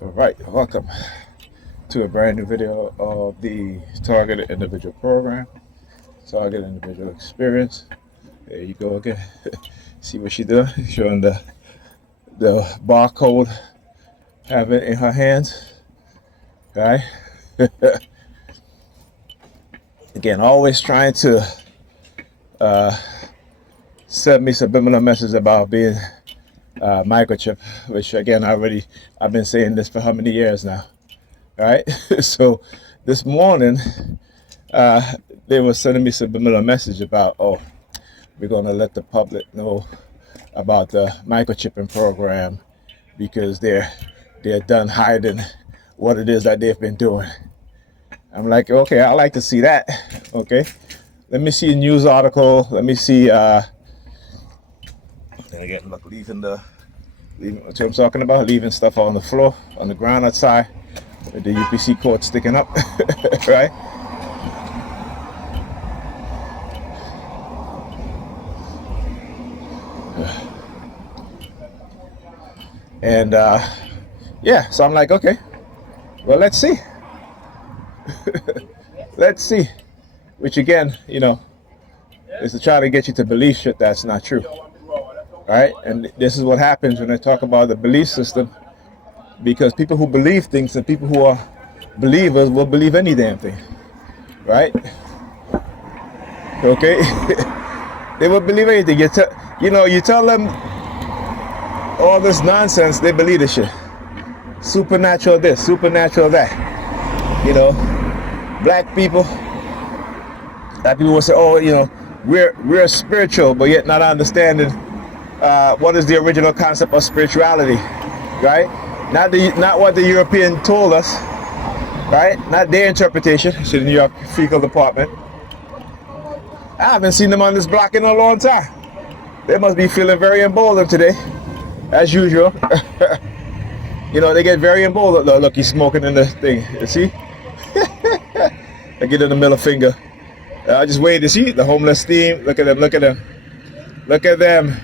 All right, welcome to a brand new video of the Targeted Individual Program, Targeted Individual Experience. There you go again. See what she doing? Showing the barcode, have it in her hands. Right? Again, always trying to send me subliminal message about being microchip, which again I've been saying this for how many years now. Right? So this morning they were sending me subliminal message about, oh, we're gonna let the public know about the microchipping program because they're done hiding what it is that they've been doing. I'm like, okay, I like to see that. Okay, let me see a news article. Let me see. And again, look, leaving what I'm talking about, leaving stuff on the floor, on the ground outside, with the UPC cord sticking up, right? And yeah, so I'm like, okay, well, let's see. Let's see. Which again, is to try to get you to believe shit that's not true. Right? And this is what happens when I talk about the belief system, because people who believe things and people who are believers will believe any damn thing. Right? Okay? They will believe anything. You tell them all this nonsense, they believe the shit. Supernatural this, supernatural that. Black people will say, oh, we're spiritual, but yet not understanding what is the original concept of spirituality, right? Not what the European told us, right? Not their interpretation. It's in the NY Fecal Department. I haven't seen them on this block in a long time. They must be feeling very emboldened today, as usual. They get very emboldened. Look, he's smoking in the thing. You see? I get in the middle finger. I just wait to see the homeless team. Look at them. Look at them. Look at them.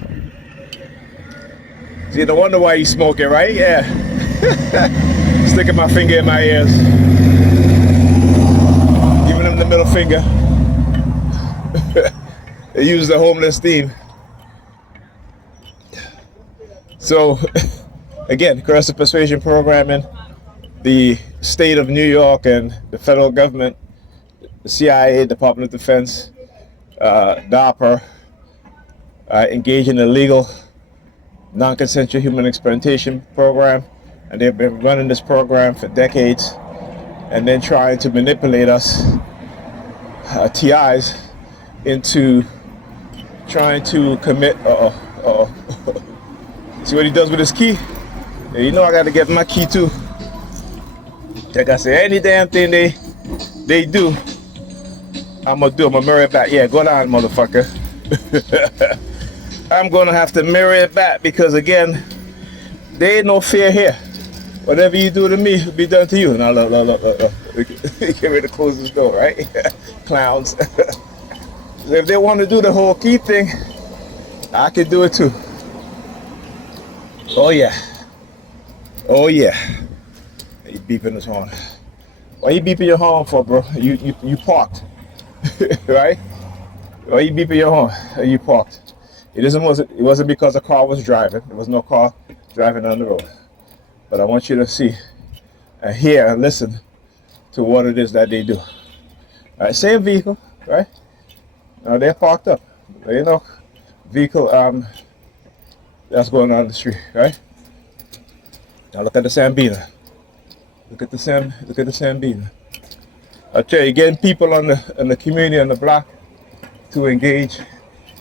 See, no wonder why he's smoking, right? Yeah. Sticking my finger in my ears. Giving him the middle finger. They use the homeless team. So, again, coercive persuasion programming, the state of New York and the federal government, the CIA, Department of Defense, DARPA, engage in a illegal, non-consensual human experimentation program, and they've been running this program for decades, and then trying to manipulate us, TIs, into trying to commit. See what he does with his key? Yeah, I got to get my key too. Like I say, any damn thing they do, I'm gonna mirror it back. Yeah, go down, motherfucker. I'm gonna have to mirror it back because again, there ain't no fear here. Whatever you do to me will be done to you. Now look. Get ready to close this door, right? Clowns. If they want to do the whole key thing, I can do it too. Oh yeah. Oh yeah. You beeping his horn. Why you beeping your horn for, bro? You parked. Right? Why you beeping your horn? You parked. It wasn't because a car was driving. There was no car driving on the road. But I want you to see and hear and listen to what it is that they do. All right, same vehicle, right? Now they're parked up. There ain't no vehicle that's going on the street, right? Now look at the Sambina. Look at the Sambina. I tell you, getting people in the community on the block to engage,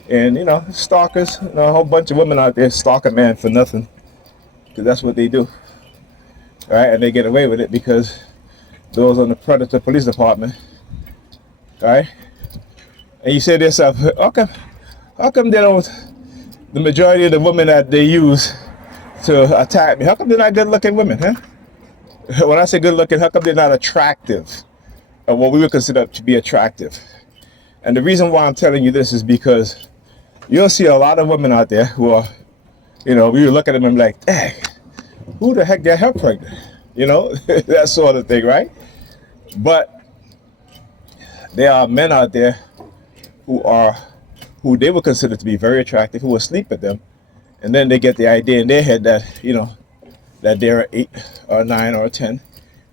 and stalkers. A whole bunch of women out there stalk a man for nothing, because that's what they do, right? And they get away with it because those on the predator police department, right? And you say to yourself, how come they don't? The majority of the women that they use to attack me, how come they're not good-looking women, huh? When I say good-looking, how come they're not attractive, or what we would consider to be attractive? And the reason why I'm telling you this is because you'll see a lot of women out there who are, we look at them and be like, hey, who the heck got her pregnant? you know, that sort of thing, right? But there are men out there who are who they would consider to be very attractive, who will sleep with them, and then they get the idea in their head that that they're an 8 or a 9 or a 10.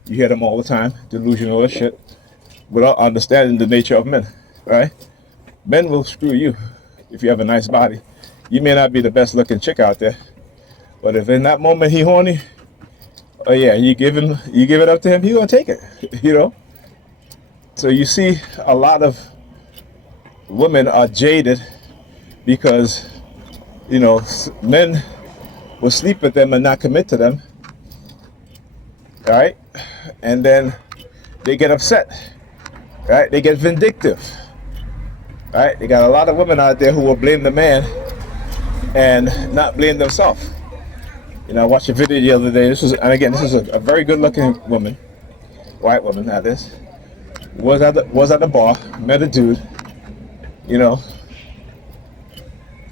You hear them all the time, delusional as shit, without understanding the nature of men, right? Men will screw you if you have a nice body. You may not be the best looking chick out there, but if in that moment he horny, oh yeah, you give it up to him, he gonna take it, you know. So you see, a lot of women are jaded because men will sleep with them and not commit to them, right? And then they get upset, right? They get vindictive, right? They got a lot of women out there who will blame the man and not blame themselves. I watched a video the other day. This is a very good-looking woman, white woman, that is. Was at the bar, met a dude,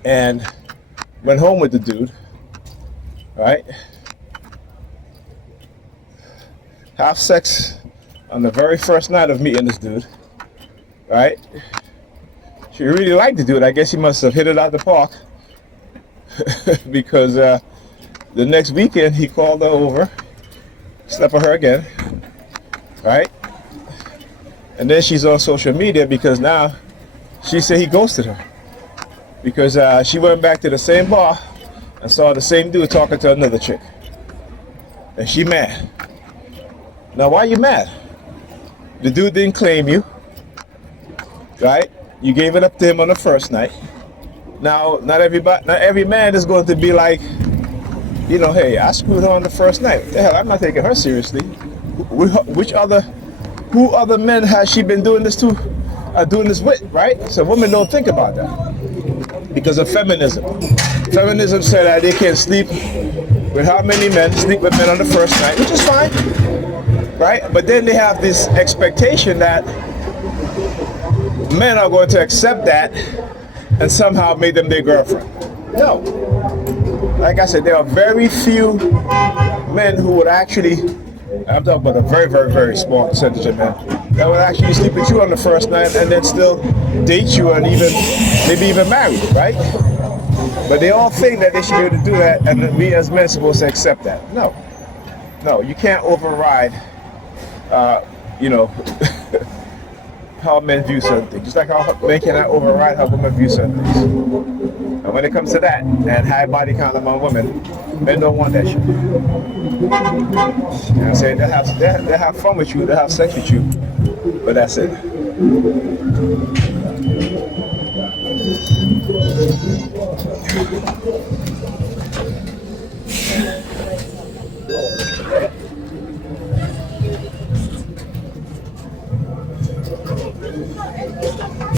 and went home with the dude, right? Have sex on the very first night of meeting this dude, right? She really liked the dude. I guess he must have hit it out the park because the next weekend he called her over, slept with her again, right? And then she's on social media because now she said he ghosted her because she went back to the same bar and saw the same dude talking to another chick, and she mad. Now, why are you mad? The dude didn't claim you, right? You gave it up to him on the first night. Now, not every man is going to be like, hey, I screwed her on the first night. What the hell, I'm not taking her seriously. Who other men has she been doing this to, doing this with, right? So women don't think about that because of feminism. Feminism said that they can sleep with how many men, sleep with men on the first night, which is fine, right? But then they have this expectation that men are going to accept that and somehow make them their girlfriend. No. Like I said, there are very few men who would actually, I'm talking about a very, very, very small percentage of men that would actually sleep with you on the first night and then still date you and maybe even marry you, right? But they all think that they should be able to do that, and we as men are supposed to accept that. No, you can't override, how men view certain things. Just like how men cannot override how women view certain things. And when it comes to that, and high body count among women, men don't want that shit. I'm saying they'll have fun with you, they'll have sex with you, but that's it.